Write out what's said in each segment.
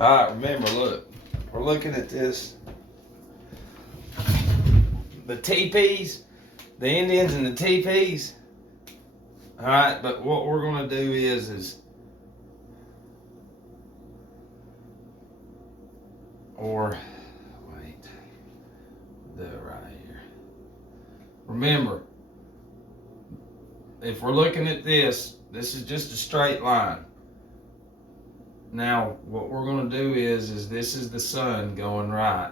All right, remember, look, we're looking at this. The teepees, the Indians and the teepees. All right, but what we're going to do is, or, wait, do it right here. Remember, if we're looking at this is just a straight line. Now, what we're going to do is this is the sun going right.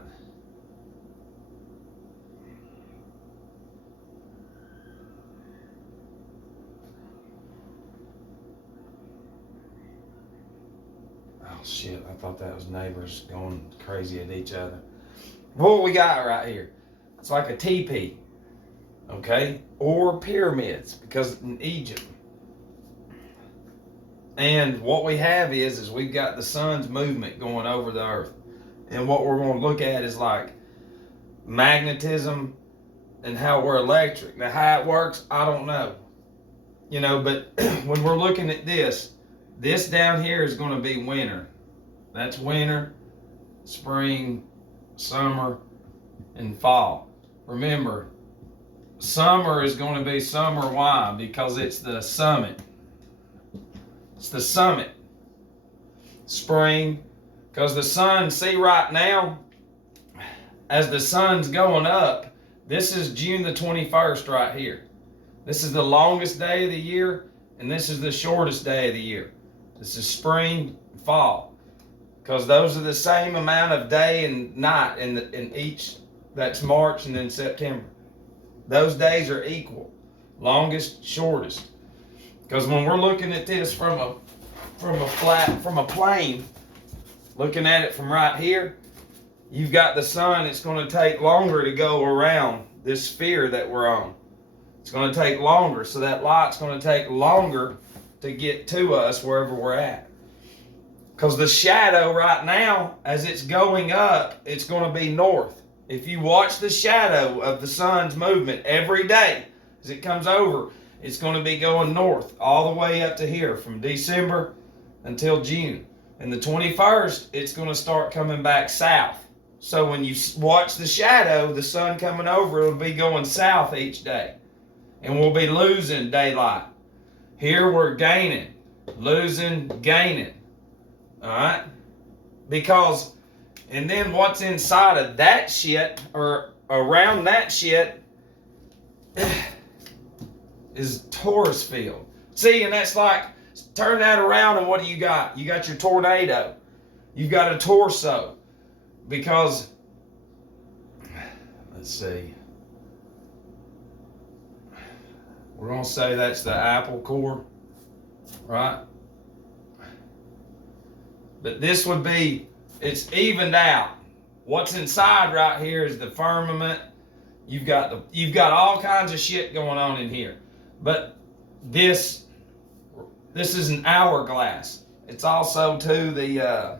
Oh shit, I thought that was neighbors going crazy at each other. What we got right here, it's like a teepee, okay? Or pyramids, because in Egypt. And what we have is we've got the sun's movement going over the earth. And what we're going to look at is like magnetism and how we're electric. Now, how it works, I don't know. You know, but when we're looking at this down here is going to be winter. That's winter, spring, summer, and fall. Remember, summer is going to be summer. Why? Because it's the summit. It's the summit. Spring, because the sun, see right now, as the sun's going up, this is June the 21st right here. This is the longest day of the year, and this is the shortest day of the year. This is spring, fall, because those are the same amount of day and night in each. That's March and then September. Those days are equal, longest, shortest. Because when we're looking at this from a plane, looking at it from right here, you've got the sun. It's going to take longer to go around this sphere that we're on. It's going to take longer, so that light's going to take longer to get to us wherever we're at. Because the shadow right now, as it's going up, it's going to be north. If you watch the shadow of the sun's movement every day as it comes over, it's going to be going north all the way up to here from December until June. And the 21st, it's going to start coming back south. So when you watch the shadow, the sun coming over, it'll be going south each day. And we'll be losing daylight. Here we're gaining, losing, gaining. All right? Because, and then what's inside of that shit, or around that shit, is Taurus field. See, and that's like, turn that around and what do you got? You got your tornado. You've got a torso. Because, let's see. We're going to say that's the apple core, right? But this would be, it's evened out. What's inside right here is the firmament. You've got all kinds of shit going on in here. But this is an hourglass. It's also too the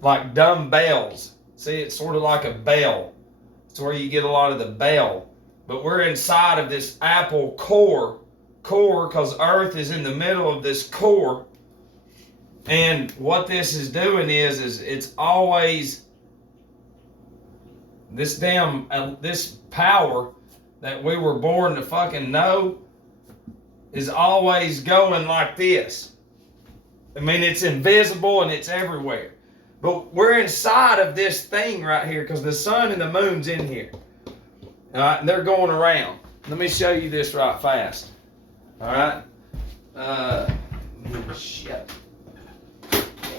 like dumbbells. See, it's sort of like a bell. It's where you get a lot of the bell. But we're inside of this apple core because Earth is in the middle of this core. And what this is doing is it's always this power that we were born to fucking know is always going like this. I mean, it's invisible and it's everywhere. But we're inside of this thing right here because the sun and the moon's in here. All right, and they're going around. Let me show you this right fast. All right. Shit.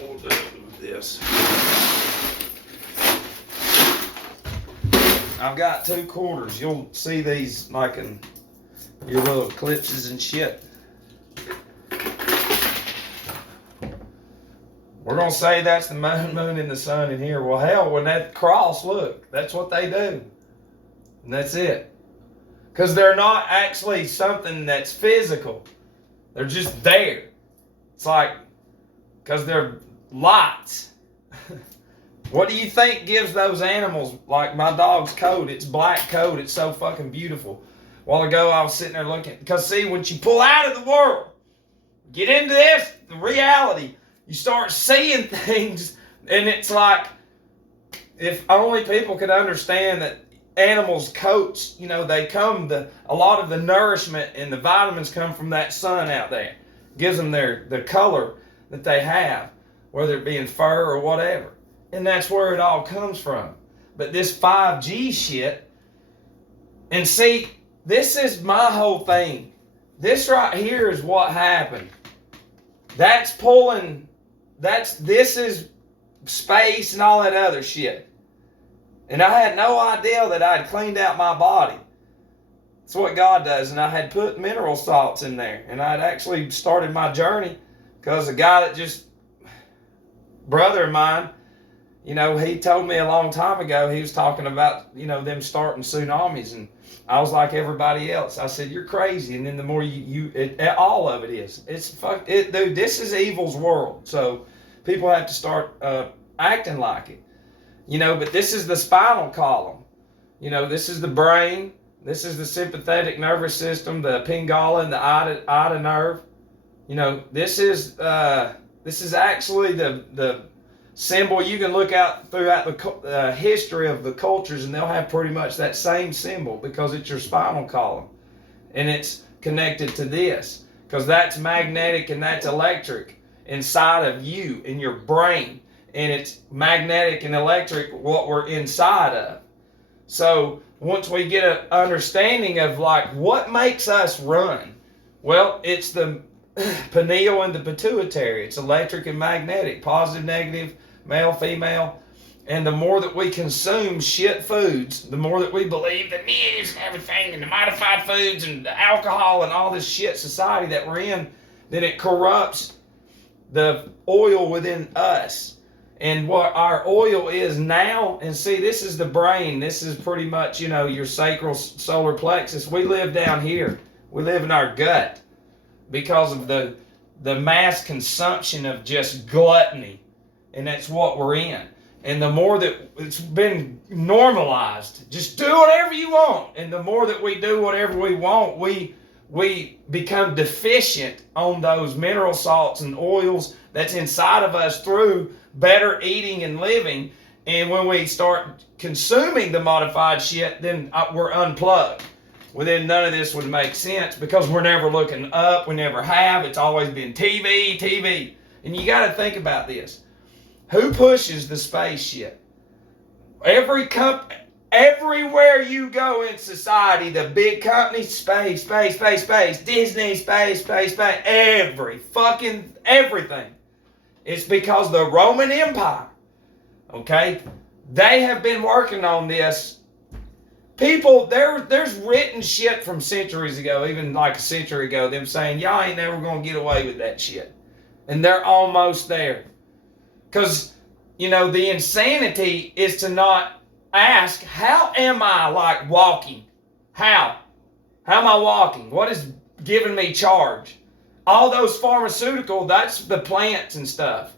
We'll do this. I've got 2 quarters. You'll see these like in your little eclipses and shit. We're going to say that's the moon and the sun in here. Well, hell, when that cross, look, that's what they do. And that's it. Because they're not actually something that's physical. They're just there. It's like, because they're lights. What do you think gives those animals, like my dog's coat, it's black coat, it's so fucking beautiful. A while ago I was sitting there looking, because see, when you pull out of the world, get into this, the reality, you start seeing things, and it's like, if only people could understand that animals' coats, they a lot of the nourishment and the vitamins come from that sun out there. Gives them the color that they have, whether it be in fur or whatever. And that's where it all comes from. But this 5G shit, and see, this is my whole thing. This right here is what happened. This is space and all that other shit. And I had no idea that I'd cleaned out my body. That's what God does. And I had put mineral salts in there. And I'd actually started my journey because a guy brother of mine, he told me a long time ago, he was talking about, them starting tsunamis. And I was like everybody else. I said, you're crazy. And then the more all of it is. Dude, this is evil's world. So people have to start acting like it. But this is the spinal column. This is the brain. This is the sympathetic nervous system, the pingala and the ida nerve. This is actually the symbol. You can look out throughout the history of the cultures, and they'll have pretty much that same symbol because it's your spinal column, and it's connected to this because that's magnetic and that's electric inside of you in your brain. And it's magnetic and electric what we're inside of. So once we get an understanding of like what makes us run, well, it's the pineal and the pituitary. It's electric and magnetic, positive, negative, male, female. And the more that we consume shit foods, the more that we believe the news and everything and the modified foods and the alcohol and all this shit society that we're in, then it corrupts the oil within us. And what our oil is now, and see, this is the brain. This is pretty much, your sacral solar plexus. We live down here. We live in our gut because of the mass consumption of just gluttony. And that's what we're in. And the more that it's been normalized, just do whatever you want. And the more that we do whatever we want, we become deficient on those mineral salts and oils that's inside of us through better eating and living. And when we start consuming the modified shit, then we're unplugged. Well, then none of this would make sense because we're never looking up. We never have. It's always been TV. And you got to think about this. Who pushes the space shit? Everywhere you go in society, the big companies, space, Disney, space, everything. It's because the Roman Empire, okay, they have been working on this. People, there's written shit from centuries ago, even like a century ago, them saying, y'all ain't never going to get away with that shit. And they're almost there. Because, the insanity is to not ask, how am I like walking? How am I walking? What is giving me charge? All those pharmaceutical, that's the plants and stuff.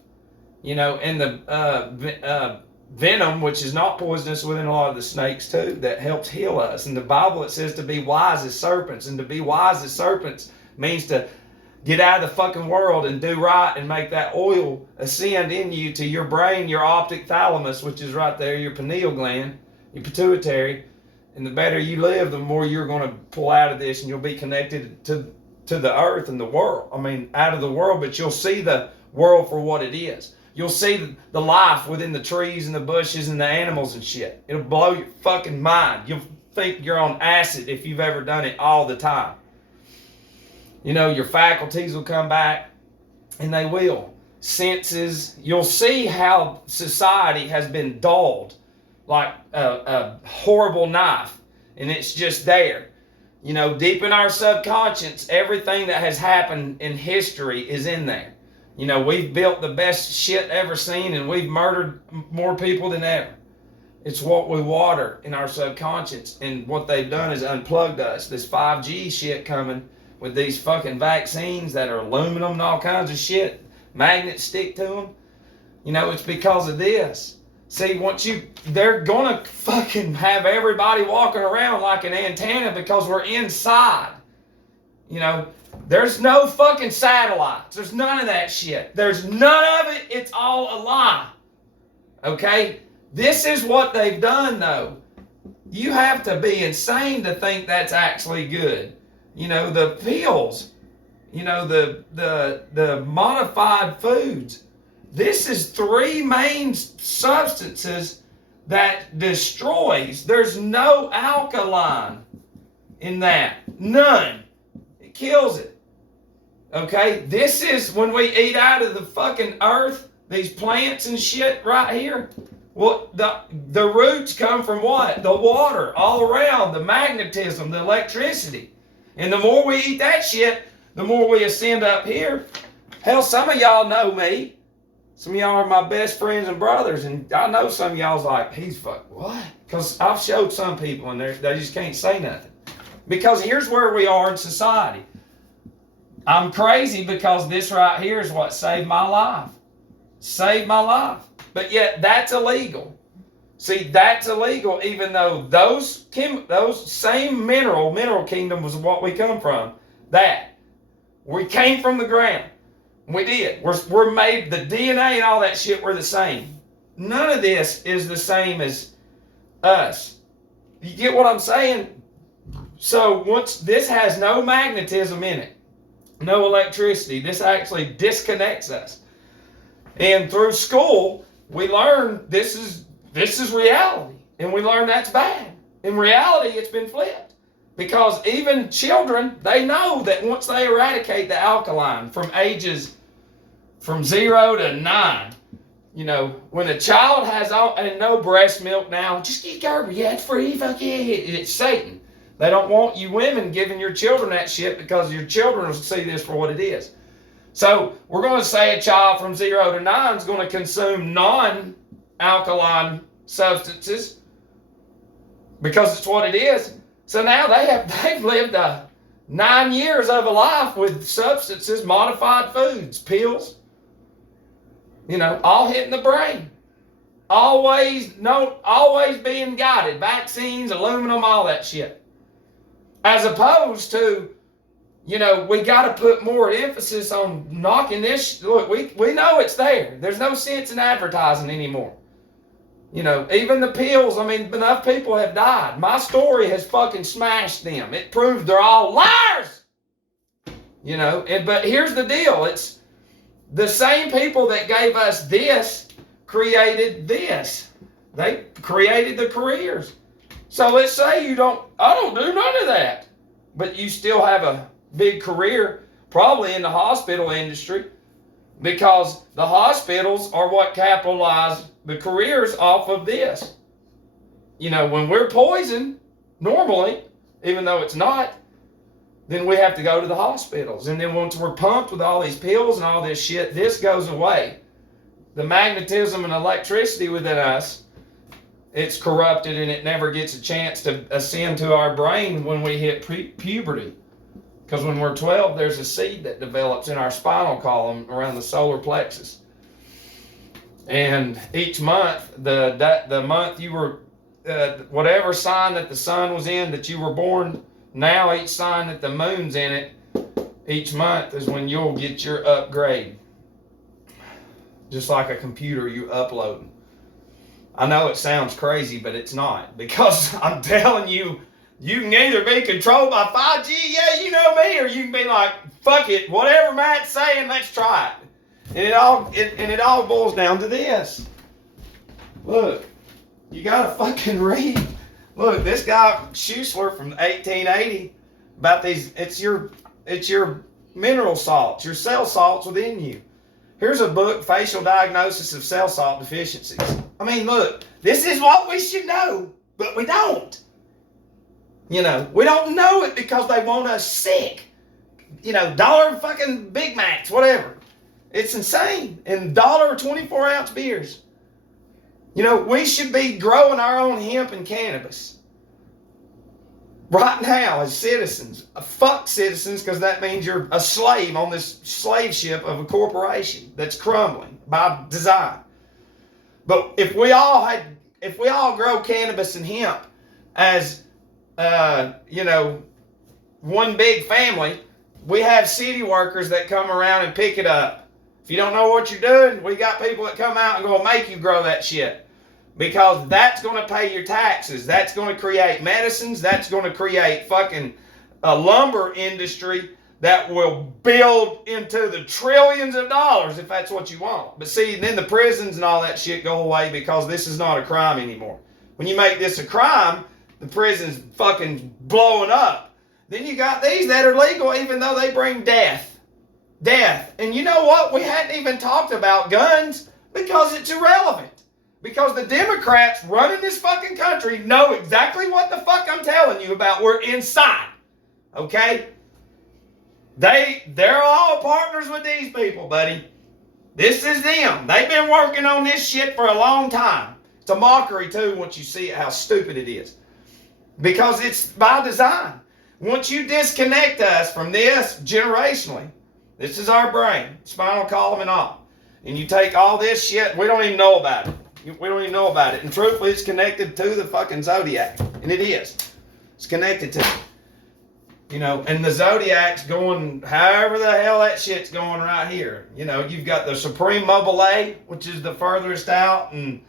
And the venom, which is not poisonous within a lot of the snakes too, that helps heal us. In the Bible it says to be wise as serpents. And to be wise as serpents means to get out of the fucking world and do right and make that oil ascend in you to your brain, your optic thalamus, which is right there, your pineal gland, your pituitary. And the better you live, the more you're going to pull out of this and you'll be connected to the earth and the world. I mean, out of the world, but you'll see the world for what it is. You'll see the life within the trees and the bushes and the animals and shit. It'll blow your fucking mind. You'll think you're on acid if you've ever done it all the time. Your faculties will come back, and they will. Senses, you'll see how society has been dulled like a horrible knife, and it's just there. Deep in our subconscious, everything that has happened in history is in there. We've built the best shit ever seen, and we've murdered more people than ever. It's what we water in our subconscious, and what they've done is unplugged us. This 5G shit coming with these fucking vaccines that are aluminum and all kinds of shit, magnets stick to them. It's because of this. See, they're gonna fucking have everybody walking around like an antenna because we're inside. There's no fucking satellites. There's none of that shit. There's none of it. It's all a lie. Okay? This is what they've done, though. You have to be insane to think that's actually good. You know, the pills, you know, the modified foods. This is 3 main substances that destroys. There's no alkaline in that. None. It kills it. Okay? This is when we eat out of the fucking earth, these plants and shit right here. Well, the roots come from what? The water all around, the magnetism, the electricity. And the more we eat that shit, the more we ascend up here. Hell, some of y'all know me. Some of y'all are my best friends and brothers, and I know some of y'all's like, he's fuck, what? Because I've showed some people, and they just can't say nothing. Because here's where we are in society. I'm crazy because this right here is what saved my life. Saved my life. But yet, that's illegal. See, that's illegal, even though those same mineral kingdom was what we come from. That. We came from the ground. We did. We're made, the DNA and all that shit were the same. None of this is the same as us. You get what I'm saying? So once this has no magnetism in it, no electricity, this actually disconnects us. And through school, we learn this is reality. And we learn that's bad. In reality, it's been flipped. Because even children, they know that once they eradicate the alkaline from ages from 0 to 9, you know, when a child has and no breast milk now, just get Gerber. Yeah, it's free. Fuck yeah, it's Satan. They don't want you women giving your children that shit because your children will see this for what it is. So we're going to say a child from 0 to 9 is going to consume non-alkaline substances because it's what it is. So now they've lived 9 years of a life with substances, modified foods, pills, you know, all hitting the brain. Always being guided. Vaccines, aluminum, all that shit. As opposed to, you know, we got to put more emphasis on knocking this. Look, we know it's there. There's no sense in advertising anymore. You know, even the pills, I mean, enough people have died. My story has fucking smashed them. It proves they're all liars. You know, but here's the deal. It's the same people that gave us this created this. They created the careers. So let's say I don't do none of that. But you still have a big career, probably in the hospital industry, because the hospitals are what capitalize the careers off of this. You know, when we're poisoned, normally, even though it's not, then we have to go to the hospitals. And then once we're pumped with all these pills and all this shit, this goes away. The magnetism and electricity within us, it's corrupted and it never gets a chance to ascend to our brain when we hit puberty. Because when we're 12, there's a seed that develops in our spinal column around the solar plexus. And each month, the month you were, whatever sign that the sun was in that you were born, now each sign that the moon's in it, each month is when you'll get your upgrade. Just like a computer, you upload. I know it sounds crazy, but it's not. Because I'm telling you, you can either be controlled by 5G, yeah, you know me, or you can be like, fuck it, whatever Matt's saying, let's try it. And it all boils down to this. Look, you gotta fucking read. Look, this guy Schuessler from 1880 about these. It's your mineral salts, your cell salts within you. Here's a book, Facial Diagnosis of Cell Salt Deficiencies. I mean, look, this is what we should know, but we don't. You know, we don't know it because they want us sick. You know, $1 fucking Big Macs, whatever. It's insane. And $1 24-ounce beers. You know, we should be growing our own hemp and cannabis. Right now, as citizens. Fuck citizens, because that means you're a slave on this slave ship of a corporation that's crumbling by design. But if we all grow cannabis and hemp as, you know, one big family, We have city workers that come around and pick it up. If you don't know what you're doing, we got people that come out and go make you grow that shit. Because that's going to pay your taxes. That's going to create medicines. That's going to create fucking a lumber industry that will build into the trillions of dollars if that's what you want. But see, then the prisons and all that shit go away because this is not a crime anymore. When you make this a crime, the prison's fucking blowing up. Then you got these that are legal even though they bring death. Death. And you know what? We hadn't even talked about guns because it's irrelevant. Because the Democrats running this fucking country know exactly what the fuck I'm telling you about. We're inside. Okay? They're all partners with these people, buddy. This is them. They've been working on this shit for a long time. It's a mockery, too, once you see how stupid it is. Because it's by design. Once you disconnect us from this generationally, this is our brain, spinal column and all. And you take all this shit, we don't even know about it. We don't even know about it. And truthfully, it's connected to the fucking zodiac. And it is. It's connected to it. You know, and the zodiac's going, however the hell that shit's going right here. You know, you've got the Supreme Mobile, which is the furthest out, and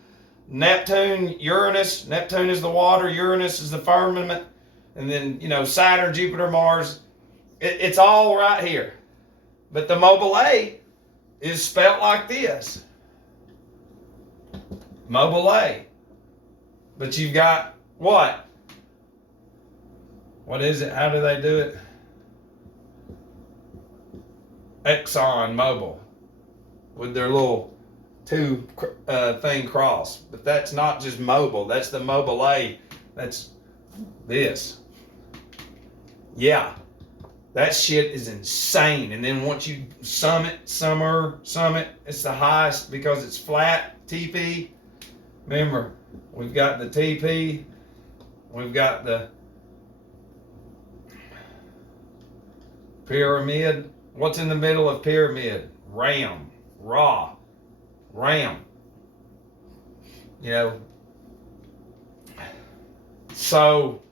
Neptune, Uranus. Neptune is the water, Uranus is the firmament. And then, you know, Saturn, Jupiter, Mars. It's all right here. But the Mobile is spelt like this. Mobile. But you've got what? What is it? How do they do it? Exxon Mobil with their little two thing cross. But that's not just mobile. That's the Mobile. That's this. Yeah. That shit is insane. And then once you summit, it's the highest because it's flat, TP. Remember, we've got the TP, we've got the pyramid. What's in the middle of pyramid? Ram. You know, so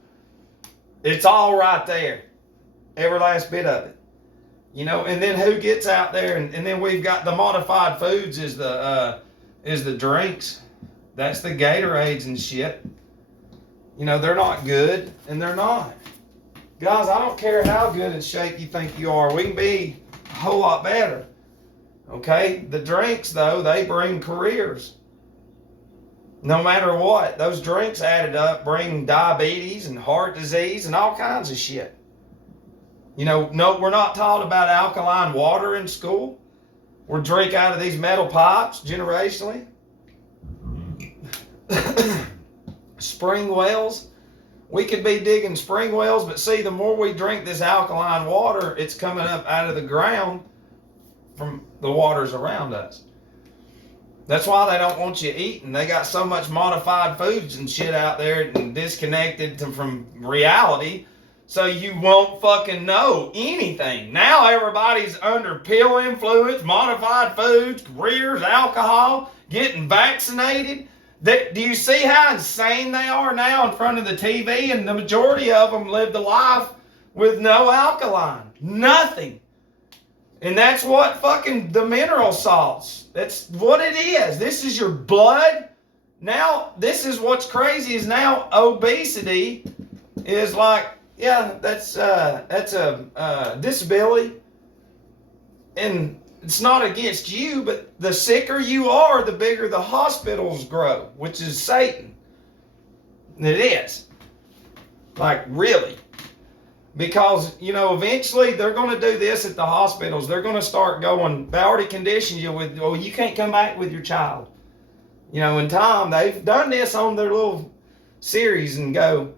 it's all right there. Every last bit of it. You know, and then who gets out there? And then we've got the modified foods is the drinks. That's the Gatorades and shit. You know, they're not good, and they're not. Guys, I don't care how good in shape you think you are. We can be a whole lot better. Okay? The drinks, though, they bring careers. No matter what. Those drinks added up bring diabetes and heart disease and all kinds of shit. You know, no, we're not taught about alkaline water in school. We're drink out of these metal pipes generationally. Spring wells. We could be digging spring wells, but see, the more we drink this alkaline water, it's coming up out of the ground from the waters around us. That's why they don't want you eating. They got so much modified foods and shit out there and disconnected from reality, so you won't fucking know anything. Now everybody's under pill influence, modified foods, careers, alcohol, getting vaccinated. Do you see how insane they are now in front of the TV? And the majority of them lived a life with no alkaline. Nothing. And that's what fucking the mineral salts. That's what it is. This is your blood. Now, this is what's crazy is now obesity is like, yeah, that's a disability. And it's not against you, but the sicker you are, the bigger the hospitals grow, which is Satan. It is. Like, really. Because, you know, eventually they're going to do this at the hospitals. They're going to start going, they already conditioned you with, oh, you can't come back with your child. You know, in time, they've done this on their little series and go,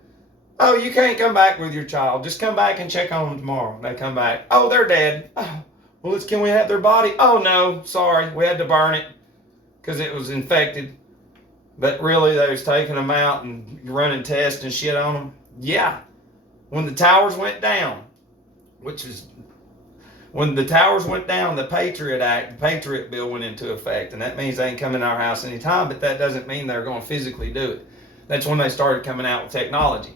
oh, you can't come back with your child. Just come back and check on them tomorrow. They come back. Oh, they're dead. Oh, well, can we have their body? Oh, no, sorry. We had to burn it because it was infected. But really, they was taking them out and running tests and shit on them. Yeah. When the towers went down, when the towers went down, the Patriot Act, the Patriot Bill went into effect. And that means they ain't coming in our house anytime, but that doesn't mean they're going to physically do it. That's when they started coming out with technology.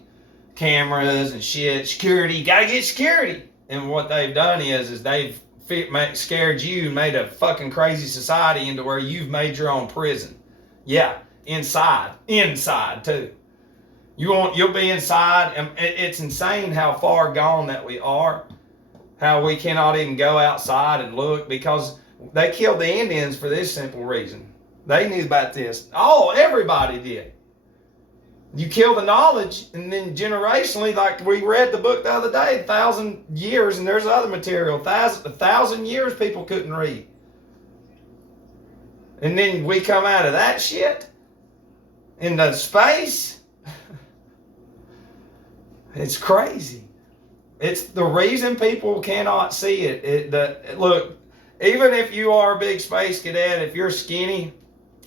Cameras and shit, security. You got to get security. And what they've done is they've scared you and made a fucking crazy society into where you've made your own prison. Yeah, inside too. You'll be inside, and it's insane how far gone that we are. How we cannot even go outside and look because they killed the Indians for this simple reason. They knew about this. Everybody did. You kill the knowledge, and then generationally, like we read the book the other day, 1,000 years, and there's other material. 1,000 years people couldn't read. And then we come out of that shit into space. It's crazy. It's the reason people cannot see it. Look, even if you are a big space cadet, if you're skinny,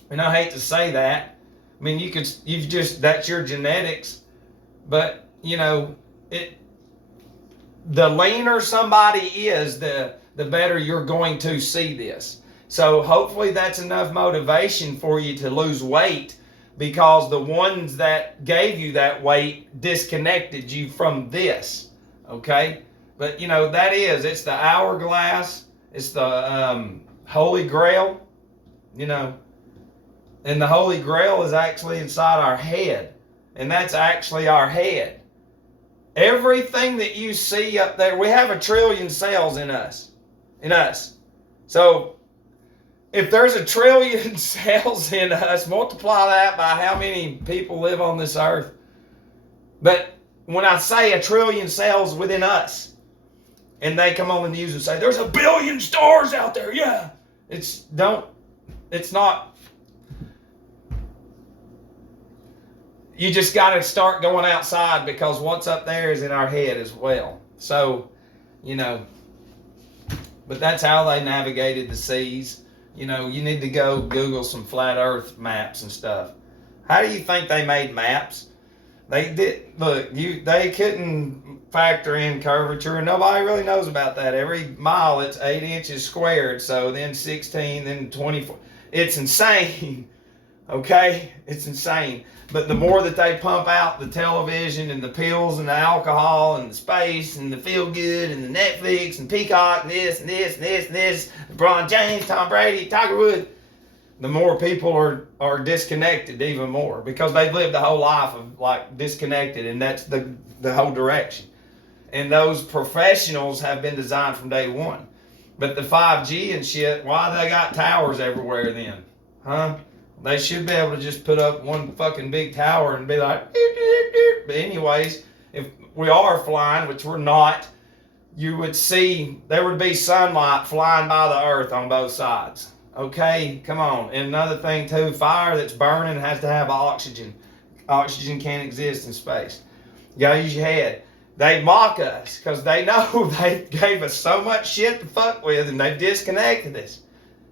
and I hate to say that, I mean, that's your genetics, but the leaner somebody is, the better you're going to see this. So hopefully that's enough motivation for you to lose weight, because the ones that gave you that weight disconnected you from this, okay? But it's the hourglass, it's the Holy Grail, and the Holy Grail is actually inside our head. And that's actually our head. Everything that you see up there, we have 1 trillion cells in us. So, if there's 1 trillion cells in us, multiply that by how many people live on this earth. But when I say 1 trillion cells within us, and they come on the news and say, there's 1 billion stars out there, yeah. It's not. You just got to start going outside, because what's up there is in our head as well. So, but that's how they navigated the seas. You need to go Google some flat earth maps and stuff. How do you think they made maps? They couldn't factor in curvature, and nobody really knows about that. Every mile it's 8 inches squared, so then 16, then 24. It's insane. Okay? It's insane. But the more that they pump out the television and the pills and the alcohol and the space and the feel good and the Netflix and Peacock and this and this and this and this, LeBron James, Tom Brady, Tiger Woods, the more people are disconnected even more, because they've lived a whole life of like disconnected, and that's the whole direction. And those professionals have been designed from day one. But the 5G and shit, why they got towers everywhere then? Huh? They should be able to just put up one fucking big tower and be like, doot, doot, doot. But anyways, if we are flying, which we're not, you would see there would be sunlight flying by the earth on both sides. Okay, come on. And another thing too, fire that's burning has to have oxygen. Oxygen can't exist in space. You gotta use your head. They mock us because they know they gave us so much shit to fuck with, and they've disconnected us.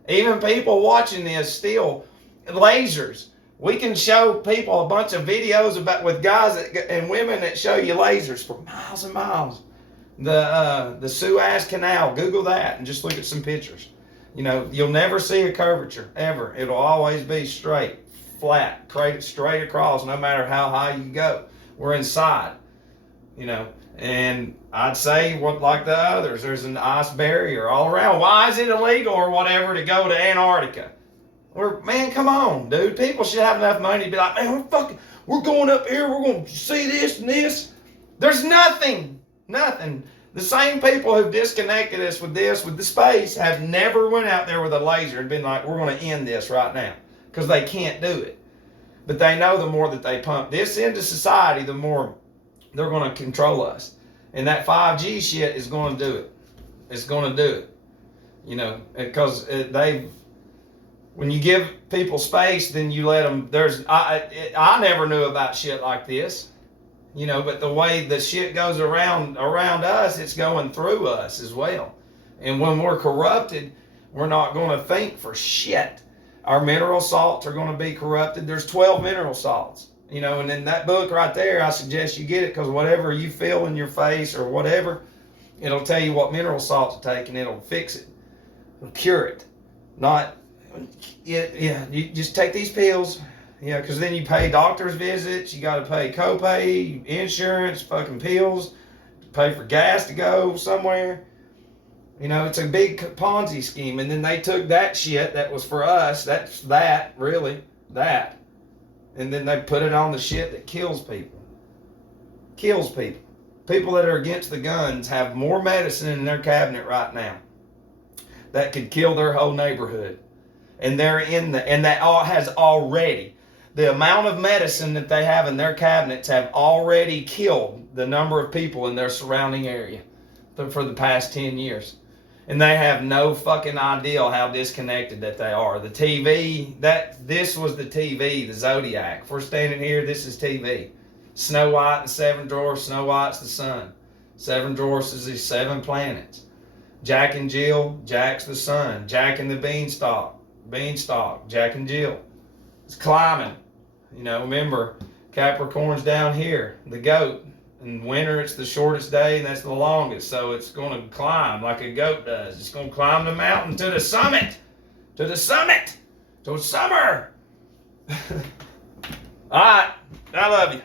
Even people watching this still, lasers. We can show people a bunch of videos with guys and women that show you lasers for miles and miles. The Suez Canal, Google that and just look at some pictures. You'll never see a curvature, ever. It'll always be straight, flat, straight across, no matter how high you go. We're inside, and I'd say, like the others, there's an ice barrier all around. Why is it illegal or whatever to go to Antarctica? Man, come on, dude. People should have enough money to be like, man, we're going up here, we're going to see this and this. There's nothing. The same people who disconnected us with the space, have never went out there with a laser and been like, we're going to end this right now. Because they can't do it. But they know the more that they pump this into society, the more they're going to control us. And that 5G shit is going to do it. It's going to do it. Because when you give people space, then you let them, I never knew about shit like this. But the way the shit goes around us, it's going through us as well. And when we're corrupted, we're not going to think for shit. Our mineral salts are going to be corrupted. There's 12 mineral salts. And in that book right there, I suggest you get it, because whatever you feel in your face or whatever, it'll tell you what mineral salts to take, and it'll fix it. It'll cure it. You just take these pills. Because then you pay doctor's visits, you got to pay copay, insurance, fucking pills, pay for gas to go somewhere. You know, it's a big Ponzi scheme. And then they took that shit that was for us, really, and then they put it on the shit that kills people. Kills people. People that are against the guns have more medicine in their cabinet right now that could kill their whole neighborhood. And that all has already, the amount of medicine that they have in their cabinets have already killed the number of people in their surrounding area for the past 10 years. And they have no fucking idea how disconnected that they are. The TV, this was the TV, the Zodiac. If we're standing here, this is TV. Snow White and Seven Dwarfs. Snow White's the sun. Seven Dwarfs is these 7 planets. Jack and Jill, Jack's the sun. Jack and the Beanstalk, Jack and Jill. It's climbing. You know, remember, Capricorn's down here, the goat. In winter, it's the shortest day, and that's the longest. So it's going to climb like a goat does. It's going to climb the mountain to the summit. To the summit. To summer. All right. I love you.